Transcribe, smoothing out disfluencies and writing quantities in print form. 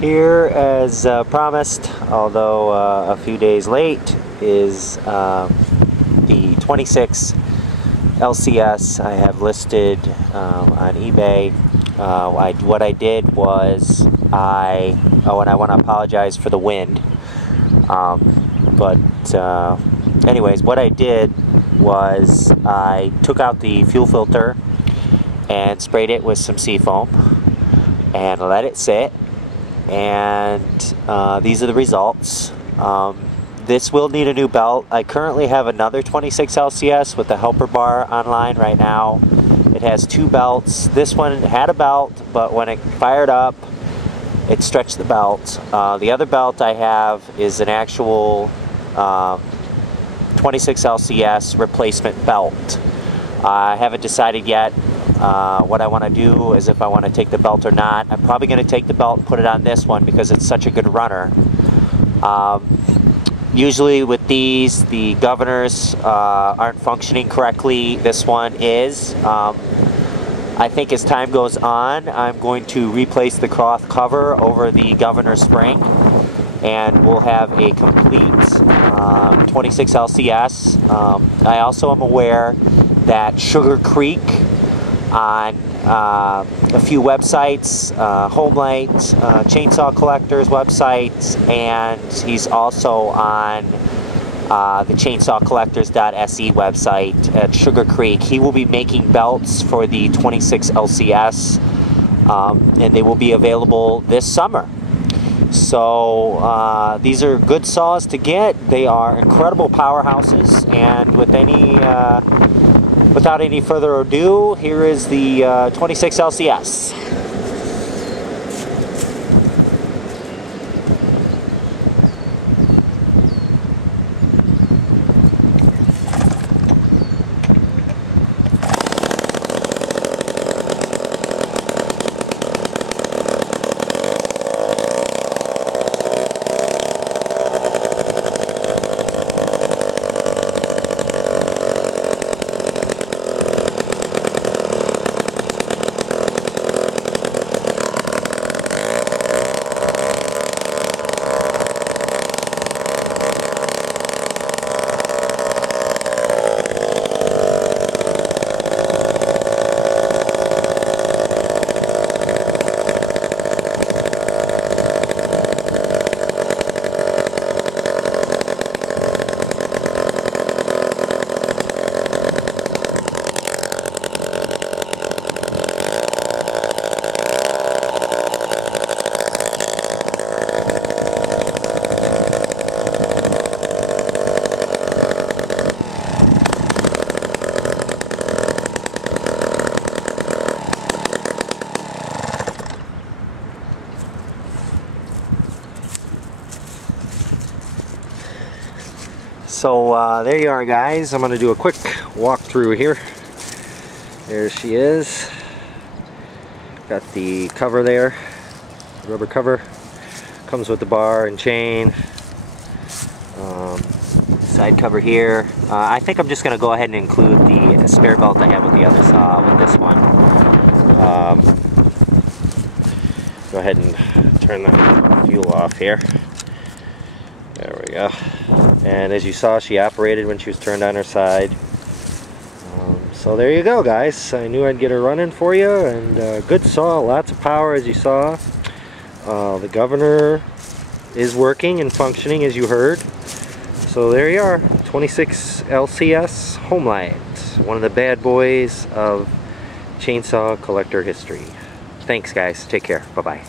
Here, as promised, although a few days late, is the 26 LCS I have listed on eBay. What I did was and I want to apologize for the wind. Anyways, what I did was I took out the fuel filter and sprayed it with some seafoam and let it sit. And these are the results. This will need a new belt. I currently have another 26 LCS with the helper bar online right now. It has two belts. This one had a belt, but when it fired up, it stretched the belt. The other belt I have is an actual 26 LCS replacement belt. I haven't decided yet what I want to do, is if I want to take the belt or not. I'm probably going to take the belt and put it on this one because it's such a good runner. Usually with these, the governors aren't functioning correctly. This one is. I think as time goes on, I'm going to replace the cloth cover over the governor spring, and we'll have a complete 26 LCS. I also am aware that Sugar Creek on a few websites, Homelite, Chainsaw Collector's website, and he's also on the chainsawcollectors.se website at Sugar Creek. He will be making belts for the 26 LCS, and they will be available this summer. So these are good saws to get. They are incredible powerhouses, and without any further ado, here is the 26 LCS. So there you are, guys. I'm going to do a quick walkthrough here. There she is. Got the cover there, rubber cover. Comes with the bar and chain. Side cover here. I think I'm just going to go ahead and include the spare belt I have with the other saw with this one. Go ahead and turn the fuel off here. There we go. And as you saw, she operated when she was turned on her side. So there you go, guys. I knew I'd get her running for you, and good saw, lots of power as you saw. The governor is working and functioning as you heard. So there you are, 26 LCS Homelite, one of the bad boys of chainsaw collector history. Thanks, guys. Take care. Bye-bye.